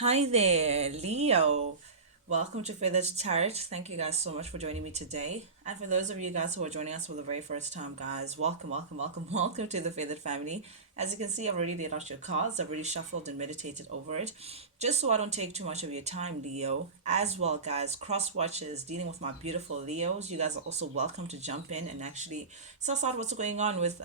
Hi there, Leo. Welcome to Feathered Tarot. Thank you guys so much for joining me today. And for those of you guys who are joining us for the very first time, guys, welcome, welcome, welcome, welcome to the Feathered family. As you can see, I've already laid out your cards. I've already shuffled and meditated over it. Just so I don't take too much of your time, Leo. As well, guys, cross watches dealing with my beautiful Leos. You guys are also welcome to jump in and actually suss out what's going on with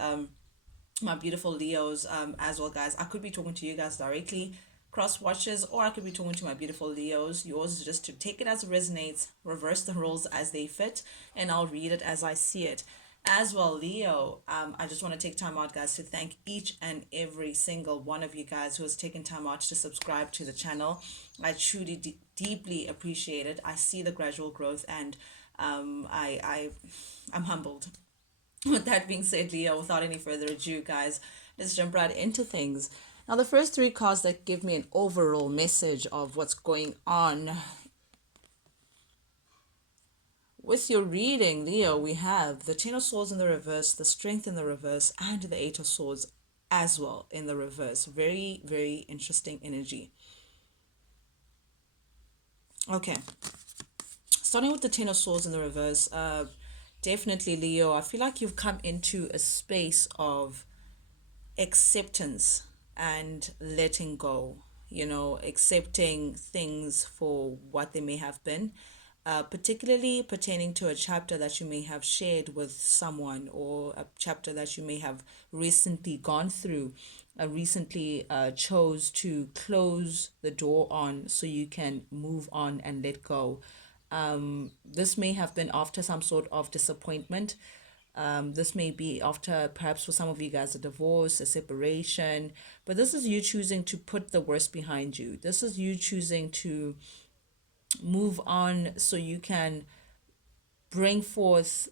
my beautiful Leos as well, guys. I could be talking to you guys directly, cross watches, or I could be talking to my beautiful Leos. Yours is just to take it as it resonates, reverse the roles as they fit, and I'll read it as I see it. As well, Leo, I just want to take time out, guys, to thank each and every single one of you guys who has taken time out to subscribe to the channel. I truly deeply appreciate it. I see the gradual growth, and I'm humbled. With that being said, Leo, without any further ado, guys, let's jump right into things. Now, the first three cards that give me an overall message of what's going on with your reading, Leo, we have the Ten of Swords in the reverse, the Strength in the reverse, and the Eight of Swords as well in the reverse. Very, very interesting energy. Okay, starting with the Ten of Swords in the reverse, definitely, Leo, I feel like you've come into a space of acceptance and letting go, accepting things for what they may have been, particularly pertaining to a chapter that you may have shared with someone, or a chapter that you may have recently gone through, recently chose to close the door on so you can move on and let go. This may have been after some sort of disappointment. This may be after, perhaps for some of you guys, a divorce, a separation, but this is you choosing to put the worst behind you. This is you choosing to move on so you can bring forth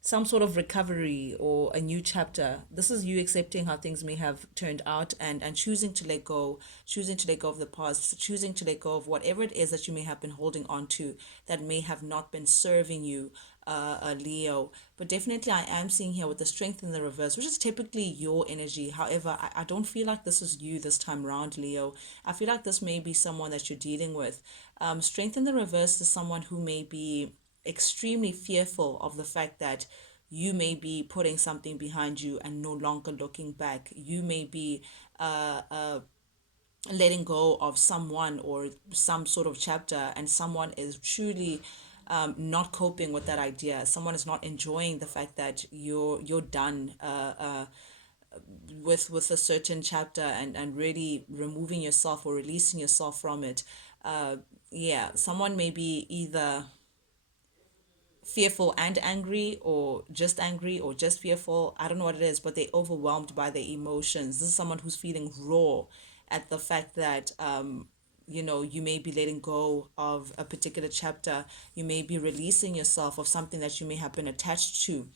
some sort of recovery or a new chapter. This is you accepting how things may have turned out, and choosing to let go, choosing to let go of the past, choosing to let go of whatever it is that you may have been holding on to that may have not been serving you, Leo. But definitely, I am seeing here with the Strength in the reverse, which is typically your energy. However, I don't feel like this is you this time around, Leo. I feel like this may be someone that you're dealing with. Strength in the reverse is someone who may be extremely fearful of the fact that you may be putting something behind you and no longer looking back. You may be letting go of someone or some sort of chapter, and someone is truly not coping with that idea. Someone is not enjoying the fact that you're done with a certain chapter, and really removing yourself or releasing yourself from it. Yeah, someone may be either fearful and angry, or just fearful. I don't know what it is, but they're overwhelmed by their emotions. This is someone who's feeling raw at the fact that you may be letting go of a particular chapter. You may be releasing yourself of something that you may have been attached to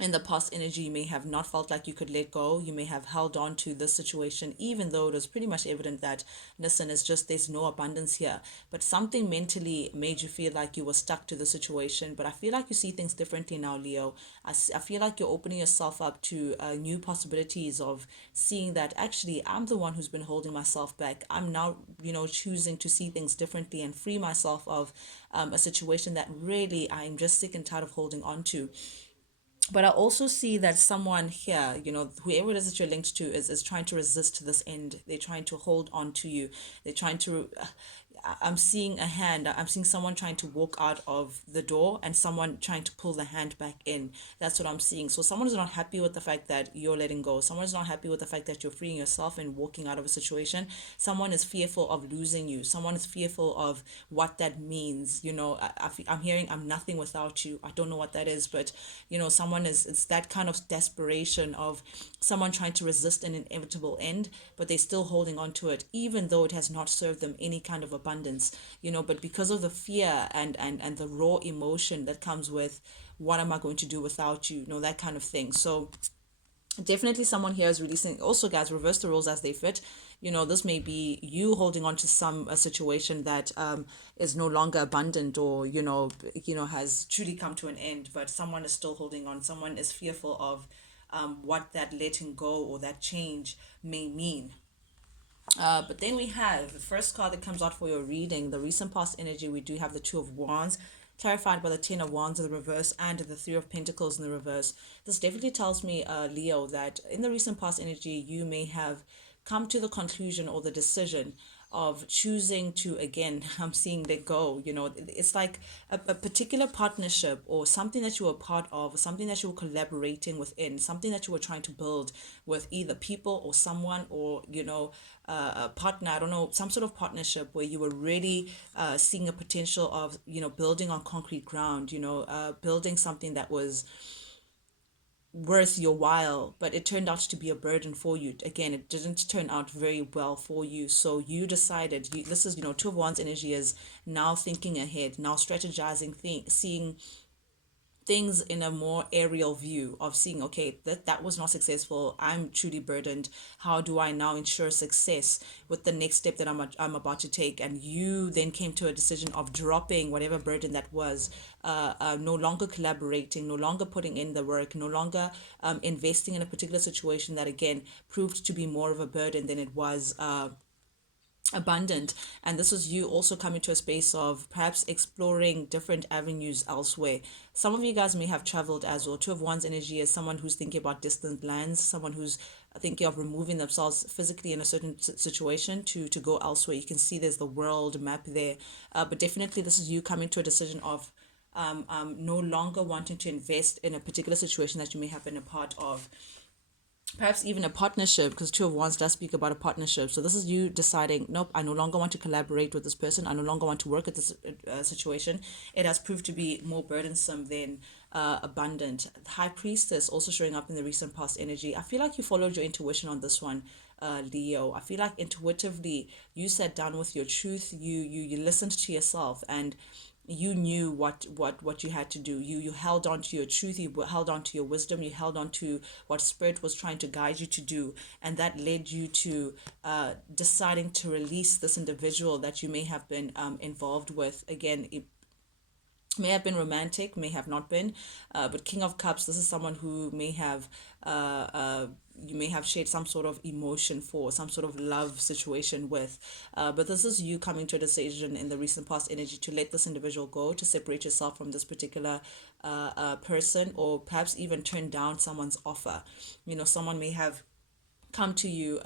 in the past. Energy, you may have not felt like you could let go. You may have held on to this situation even though it was pretty much evident that, listen, it's just there's no abundance here, but something mentally made you feel like you were stuck to the situation. But I feel like you see things differently now, Leo. I feel like you're opening yourself up to new possibilities of seeing that actually I'm the one who's been holding myself back. I'm now, choosing to see things differently and free myself of a situation that really I'm just sick and tired of holding on to. But I also see that someone here, whoever it is that you're linked to, is trying to resist this end. They're trying to hold on to you. They're trying to I'm seeing a hand. I'm seeing someone trying to walk out of the door and someone trying to pull the hand back in. That's what I'm seeing. So someone is not happy with the fact that you're letting go. Someone is not happy with the fact that you're freeing yourself and walking out of a situation. Someone is fearful of losing you. Someone is fearful of what that means. I'm hearing I'm nothing without you. I don't know what that is, but someone it's that kind of desperation of someone trying to resist an inevitable end, but they're still holding on to it, even though it has not served them any kind of abundance. But because of the fear and the raw emotion that comes with, what am I going to do without you, that kind of thing. So definitely someone here is releasing. Also, guys, reverse the roles as they fit. This may be you holding on to some a situation that is no longer abundant, or has truly come to an end, but someone is still holding on. Someone is fearful of what that letting go or that change may mean. But then we have the first card that comes out for your reading, the recent past energy. We do have the Two of Wands, clarified by the Ten of Wands in the reverse and the Three of Pentacles in the reverse. This definitely tells me, Leo, that in the recent past energy, you may have come to the conclusion or the decision of choosing to, again, I'm seeing let go. It's like a particular partnership or something that you were part of, something that you were collaborating within, something that you were trying to build with either people or someone, or a partner, I don't know, some sort of partnership where you were really seeing a potential of building on concrete ground, building something that was worth your while, but it turned out to be a burden for you. Again, it didn't turn out very well for you. So you decided, this is, Two of Wands energy is now thinking ahead, now strategizing, seeing things in a more aerial view of seeing, okay, that was not successful, I'm truly burdened, how do I now ensure success with the next step that I'm about to take? And you then came to a decision of dropping whatever burden that was, no longer collaborating, no longer putting in the work, no longer investing in a particular situation that again proved to be more of a burden than it was abundant. And this was you also coming to a space of perhaps exploring different avenues elsewhere. Some of you guys may have traveled as well. Two of Wands energy is someone who's thinking about distant lands, someone who's thinking of removing themselves physically in a certain situation to go elsewhere. You can see there's the world map there, but definitely this is you coming to a decision of no longer wanting to invest in a particular situation that you may have been a part of, perhaps even a partnership, because Two of Wands does speak about a partnership. So this is you deciding, nope, I no longer want to collaborate with this person, I no longer want to work at this situation. It has proved to be more burdensome than abundant. High Priestess also showing up in the recent past energy. I feel like you followed your intuition on this one, Leo. I feel like intuitively you sat down with your truth, you listened to yourself, and you knew what you had to do. You held on to your truth, you held on to your wisdom, you held on to what spirit was trying to guide you to do, and that led you to deciding to release this individual that you may have been involved with. Again, it may have been romantic, may have not been, but King of Cups, this is someone who may have you may have shared some sort of emotion for, some sort of love situation with, but this is you coming to a decision in the recent past energy to let this individual go, to separate yourself from this particular person, or perhaps even turn down someone's offer. Someone may have come to you,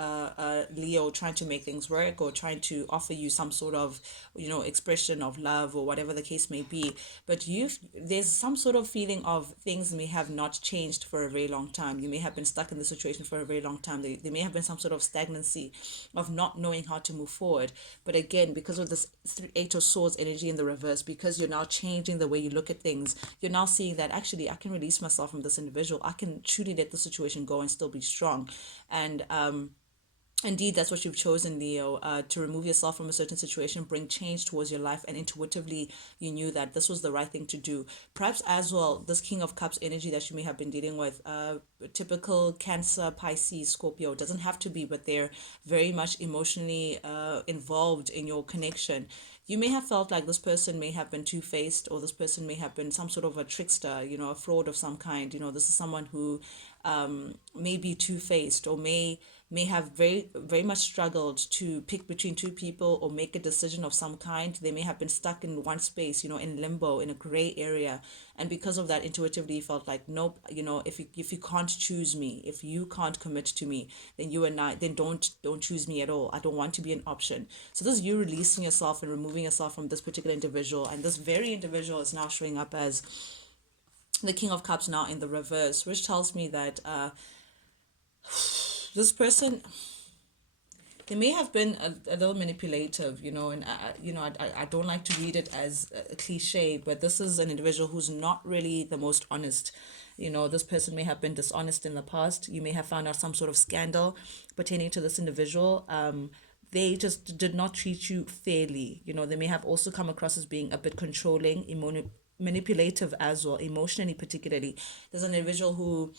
Leo, trying to make things work or trying to offer you some sort of, expression of love or whatever the case may be. But there's some sort of feeling of things may have not changed for a very long time. You may have been stuck in the situation for a very long time. There may have been some sort of stagnancy of not knowing how to move forward. But again, because of this Eight of Swords energy in the reverse, because you're now changing the way you look at things, you're now seeing that actually I can release myself from this individual. I can truly let the situation go and still be strong. And indeed, that's what you've chosen, Leo, to remove yourself from a certain situation, bring change towards your life, and intuitively you knew that this was the right thing to do. Perhaps as well, this King of Cups energy that you may have been dealing with, typical Cancer, Pisces, Scorpio, doesn't have to be, but they're very much emotionally involved in your connection. You may have felt like this person may have been two-faced, or this person may have been some sort of a trickster, a fraud of some kind. This is someone who may be two-faced, or may have very very much struggled to pick between two people or make a decision of some kind. They may have been stuck in one space, in limbo, in a gray area, and because of that, intuitively felt like, nope, if you can't choose me, if you can't commit to me, then don't choose me at all. I don't want to be an option. So this is you releasing yourself and removing yourself from this particular individual, and this very individual is now showing up as the King of Cups now in the reverse, which tells me that this person, they may have been a little manipulative, and I don't like to read it as a cliche, but this is an individual who's not really the most honest. This person may have been dishonest in the past. You may have found out some sort of scandal pertaining to this individual. They just did not treat you fairly. They may have also come across as being a bit controlling, manipulative as well, emotionally particularly. There's an individual who,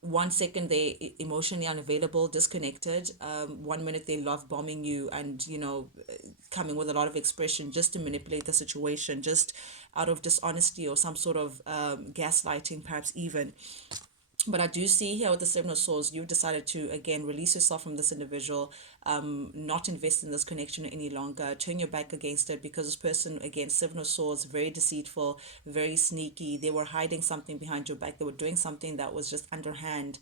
one second they emotionally unavailable, disconnected, 1 minute they love bombing you and coming with a lot of expression just to manipulate the situation, just out of dishonesty or some sort of gaslighting perhaps even. But I do see here with the Seven of Swords, you've decided to, again, release yourself from this individual, not invest in this connection any longer, turn your back against it, because this person, again, Seven of Swords, very deceitful, very sneaky. They were hiding something behind your back. They were doing something that was just underhand,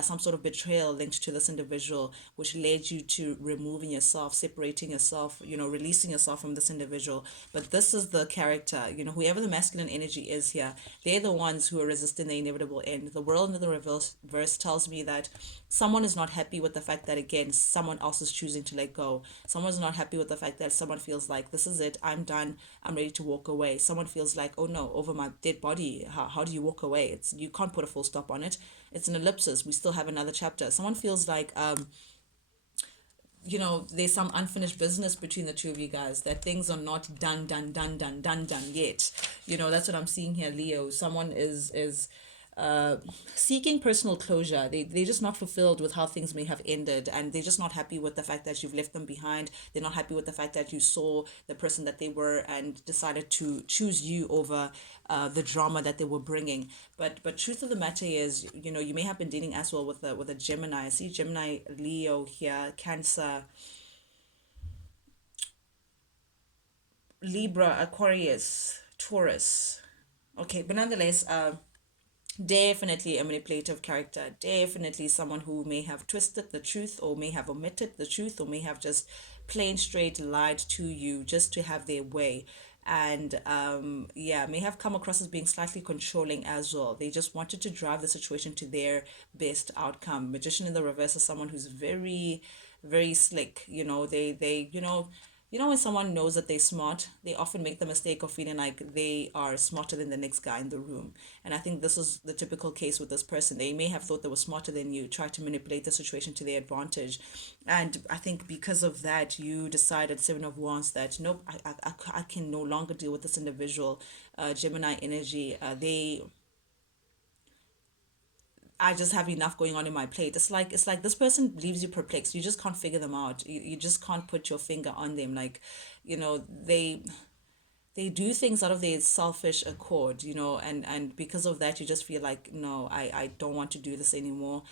some sort of betrayal linked to this individual, which led you to removing yourself, separating yourself, releasing yourself from this individual. But this is the character, whoever the masculine energy is here, they're the ones who are resisting the inevitable end. The world in the reverse verse tells me that someone is not happy with the fact that, again, someone else is choosing to let go. Someone's not happy with the fact that someone feels like, this is it, I'm done, I'm ready to walk away. Someone feels like, oh no, over my dead body, how do you walk away? You can't put a full stop on it. It's an ellipsis. We still have another chapter. Someone feels like there's some unfinished business between the two of you guys, that things are not done yet. That's what I'm seeing here, Leo. Someone is seeking personal closure. They're just not fulfilled with how things may have ended, and they're just not happy with the fact that you've left them behind. They're not happy with the fact that you saw the person that they were and decided to choose you over the drama that they were bringing. But truth of the matter is, you may have been dealing as well with a Gemini. I see Gemini, Leo here, Cancer, Libra, Aquarius, Taurus. Okay, but nonetheless, definitely a manipulative character, definitely someone who may have twisted the truth, or may have omitted the truth, or may have just plain straight lied to you just to have their way. And yeah, may have come across as being slightly controlling as well. They just wanted to drive the situation to their best outcome. Magician in the reverse is someone who's very, very slick. When someone knows that they're smart, they often make the mistake of feeling like they are smarter than the next guy in the room. And I think this is the typical case with this person. They may have thought they were smarter than you, try to manipulate the situation to their advantage. And I think because of that, you decided, Seven of Wands, that nope, I can no longer deal with this individual. Gemini energy, I just have enough going on in my plate. It's like this person leaves you perplexed. You just can't figure them out. You just can't put your finger on them. Like, they do things out of their selfish accord, and because of that, you just feel like, no, I don't want to do this anymore.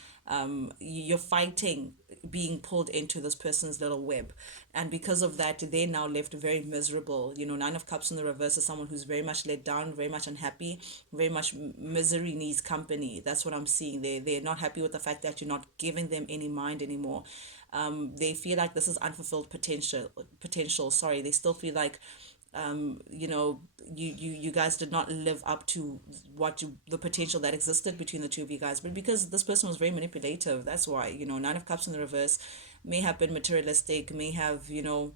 You're fighting being pulled into this person's little web, and because of that, they're now left very miserable. Nine of Cups in the reverse is someone who's very much let down, very much unhappy, very much misery needs company. That's what I'm seeing. They're not happy with the fact that you're not giving them any mind anymore. They feel like this is unfulfilled potential. Sorry, they still feel like you guys did not live up to the potential that existed between the two of you guys. But because this person was very manipulative, that's why. Nine of Cups in the reverse may have been materialistic, may have, this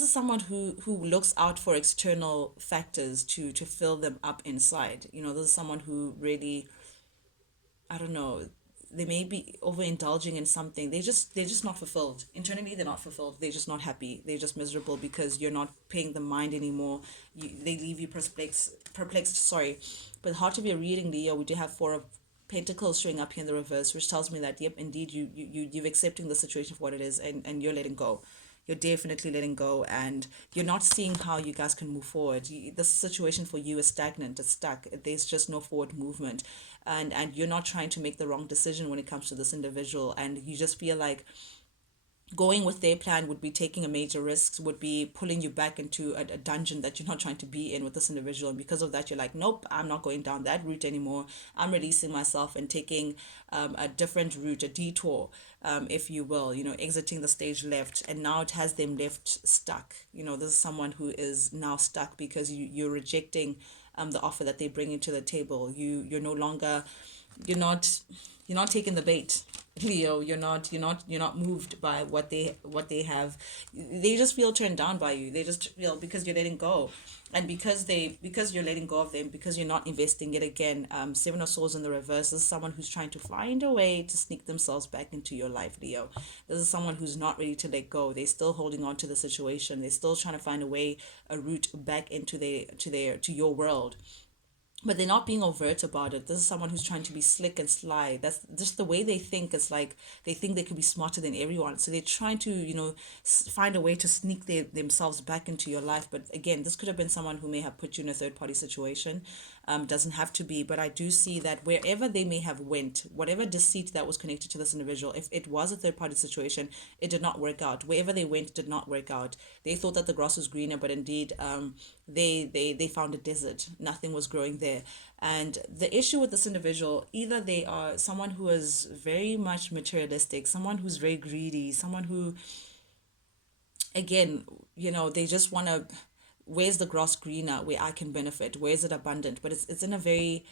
is someone who looks out for external factors to fill them up inside. This is someone who really, I don't know, they may be overindulging in something. They're just not fulfilled internally. They're not fulfilled. They're just not happy. They're just miserable because you're not paying them mind anymore. They leave you perplexed. Sorry, but heart of your reading, Leo, we do have Four of Pentacles showing up here in the reverse, which tells me that, yep, indeed, you're accepting the situation for what it is, and you're letting go. You're definitely letting go, and you're not seeing how you guys can move forward. This situation for you is stagnant. It's stuck. There's just no forward movement, and you're not trying to make the wrong decision when it comes to this individual, and you just feel like going with their plan would be taking a major risk, would be pulling you back into a dungeon that you're not trying to be in with this individual. And because of that, you're like, nope, I'm not going down that route anymore. I'm releasing myself and taking a different route, a detour, if you will, exiting the stage left. And now it has them left stuck. This is someone who is now stuck because you're rejecting the offer that they bring to the table. You're no longer, you're not taking the bait, Leo. You're not moved by what they have. They just feel turned down by you. They just feel, because you're letting go, and because you're letting go of them, because you're not investing it again. Seven of Swords in the reverse. This is someone who's trying to find a way to sneak themselves back into your life, Leo. This is someone who's not ready to let go. They're still holding on to the situation. They're still trying to find a way, a route back into to your world, but they're not being overt about it. This is someone who's trying to be slick and sly. That's just the way they think. It's like they think they could be smarter than everyone. So they're trying to, find a way to sneak themselves back into your life. But again, this could have been someone who may have put you in a third party situation. doesn't have to be, but I do see that wherever they may have went, whatever deceit that was connected to this individual, if it was a third party situation, it did not work out. Wherever they went did not work out. They thought that the grass was greener, but indeed, they found a desert. Nothing was growing there. And the issue with this individual, either they are someone who is very much materialistic, someone who's very greedy, someone who, again, they just want to, where's the grass greener where I can benefit? Where is it abundant? But it's in a very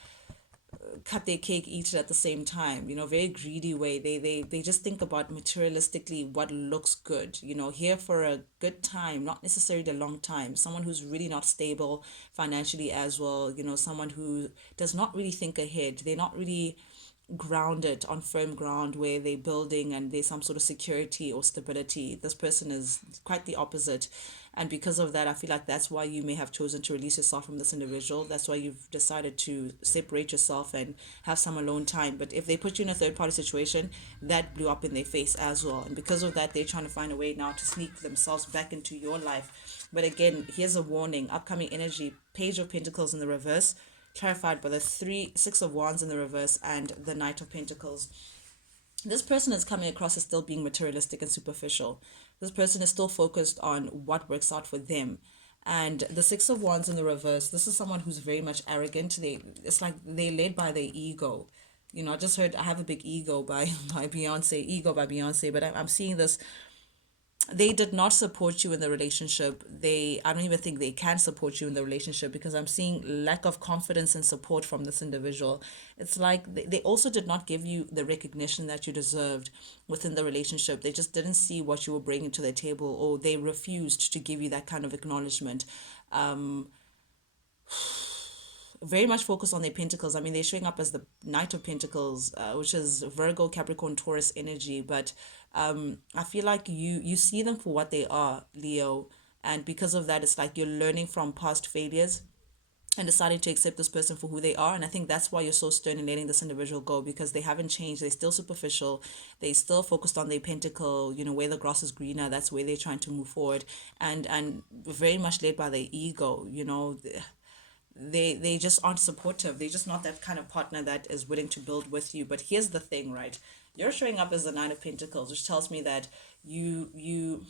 cut their cake, eat it at the same time, very greedy way. They just think about materialistically what looks good, here for a good time, not necessarily a long time. Someone who's really not stable financially as well, someone who does not really think ahead. They're not really grounded on firm ground where they're building and there's some sort of security or stability. This person is quite the opposite. And because of that, I feel like that's why you may have chosen to release yourself from this individual. That's why you've decided to separate yourself and have some alone time. But if they put you in a third party situation, that blew up in their face as well. And because of that, they're trying to find a way now to sneak themselves back into your life. But again, here's a warning: upcoming energy, Page of Pentacles in the reverse, clarified by the Six of Wands in the reverse and the Knight of Pentacles. This person is coming across as still being materialistic and superficial. This person is still focused on what works out for them. And the Six of Wands in the reverse, this is someone who's very much arrogant. It's like they're led by their ego. I just heard I Have a Big Ego by Beyonce, Ego by Beyonce, but I'm seeing this. They did not support you in the relationship. I don't even think they can support you in the relationship, because I'm seeing lack of confidence and support from this individual. It's like they also did not give you the recognition that you deserved within the relationship. They just didn't see what you were bringing to the table, or they refused to give you that kind of acknowledgement. Very much focused on their pentacles. I mean, they're showing up as the Knight of Pentacles, which is Virgo, Capricorn, Taurus energy. But I feel like you see them for what they are, Leo. And because of that, it's like you're learning from past failures and deciding to accept this person for who they are. And I think that's why you're so stern in letting this individual go, because they haven't changed. They're still superficial. They still focused on their pentacle, where the grass is greener. That's where they're trying to move forward. And very much led by their ego, they just aren't supportive. They're just not that kind of partner that is willing to build with you. But here's the thing, right? You're showing up as the Nine of Pentacles, which tells me that you're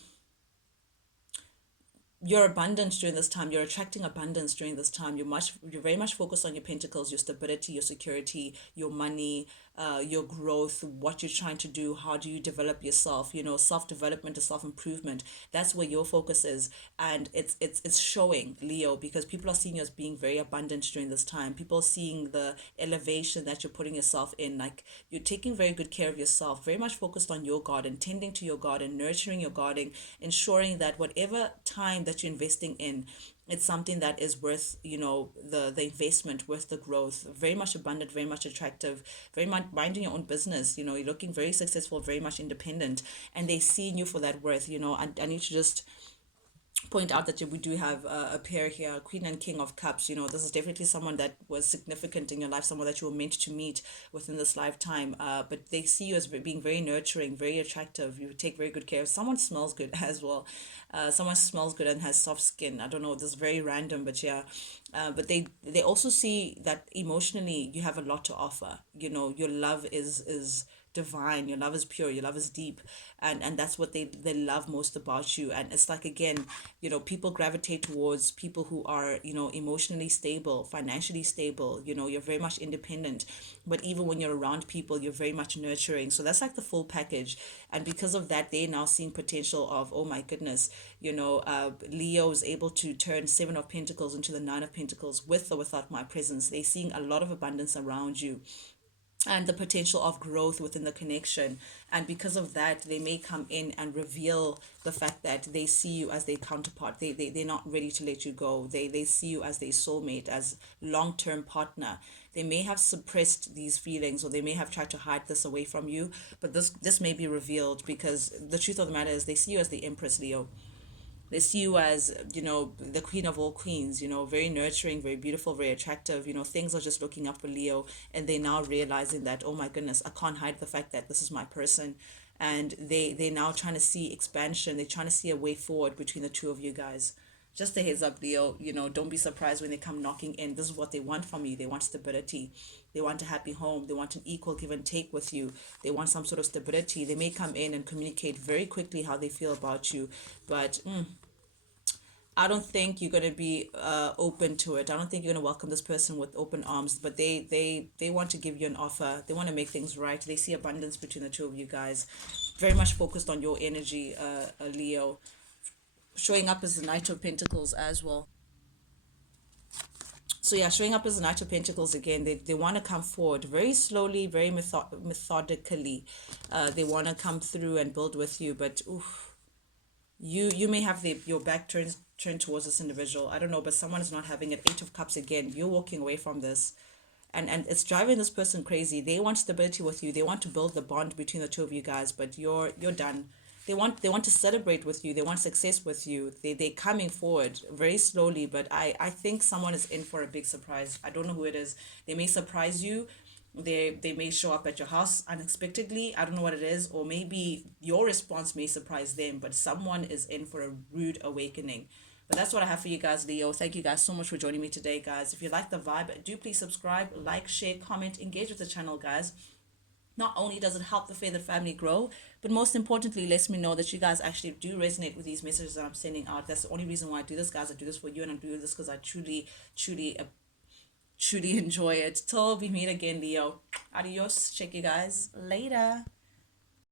abundant during this time. You're attracting abundance during this time. You're very much focused on your pentacles, your stability, your security, your money, your growth, what you're trying to do, how do you develop yourself, self-development or self-improvement. That's where your focus is. And it's showing, Leo, because people are seeing you as being very abundant during this time. People are seeing the elevation that you're putting yourself in. Like, you're taking very good care of yourself, very much focused on your garden, tending to your garden, nurturing your garden, ensuring that whatever time that you're investing in, it's something that is worth, the investment, worth the growth. Very much abundant, very much attractive, very much minding your own business. You're looking very successful, very much independent, and they seeing you for that worth. I need to just point out that we do have a pair here, Queen and King of Cups. This is definitely someone that was significant in your life, someone that you were meant to meet within this lifetime. But they see you as being very nurturing, very attractive. You take very good care of. Someone smells good as well. Someone smells good and has soft skin. I don't know, this is very random, but yeah. But they also see that emotionally you have a lot to offer. Your love is divine, your love is pure, your love is deep, and that's what they love most about you. And it's like, again, people gravitate towards people who are emotionally stable, financially stable. You're very much independent, but even when you're around people, you're very much nurturing. So that's like the full package. And because of that, they're now seeing potential of, oh my goodness, Leo is able to turn Seven of Pentacles into the Nine of Pentacles with or without my presence. They're seeing a lot of abundance around you and the potential of growth within the connection. And because of that, they may come in and reveal the fact that they see you as their counterpart. They're not ready to let you go. They see you as their soulmate, as long-term partner. They may have suppressed these feelings, or they may have tried to hide this away from you, but this may be revealed, because the truth of the matter is they see you as the Empress, Leo. They see you as, the queen of all queens, very nurturing, very beautiful, very attractive. Things are just looking up for Leo, and they're now realizing that, oh my goodness, I can't hide the fact that this is my person. And they're now trying to see expansion. They're trying to see a way forward between the two of you guys. just a heads up, Leo, don't be surprised when they come knocking in. This is what they want from you. They want stability. They want a happy home. They want an equal give and take with you. They want some sort of stability. They may come in and communicate very quickly how they feel about you, but I don't think you're going to be open to it. I don't think you're going to welcome this person with open arms, but they want to give you an offer. They want to make things right. They see abundance between the two of you guys. Very much focused on your energy, Leo. Showing up as the Knight of Pentacles as well. So yeah, showing up as the Knight of Pentacles again. They want to come forward very slowly, very methodically. They want to come through and build with you, but oof, you may have your back turned towards this individual. I don't know, but someone is not having it. Eight of Cups again. You're walking away from this, and it's driving this person crazy. They want stability with you. They want to build the bond between the two of you guys, but you're done. They want to celebrate with you. They want success with you. They coming forward very slowly, but I think someone is in for a big surprise. I don't know who it is. They may surprise you. They may show up at your house unexpectedly. I don't know what it is, or maybe your response may surprise them, but someone is in for a rude awakening. But that's what I have for you guys, Leo. Thank you guys so much for joining me today, guys. If you like the vibe, do please subscribe, like, share, comment, engage with the channel, guys. Not only does it help the Feathered family grow, but most importantly, lets me know that you guys actually do resonate with these messages that I'm sending out. That's the only reason why I do this, guys. I do this for you, and I do this because I truly enjoy it. Till we meet again, Leo. Adios. Check you guys later.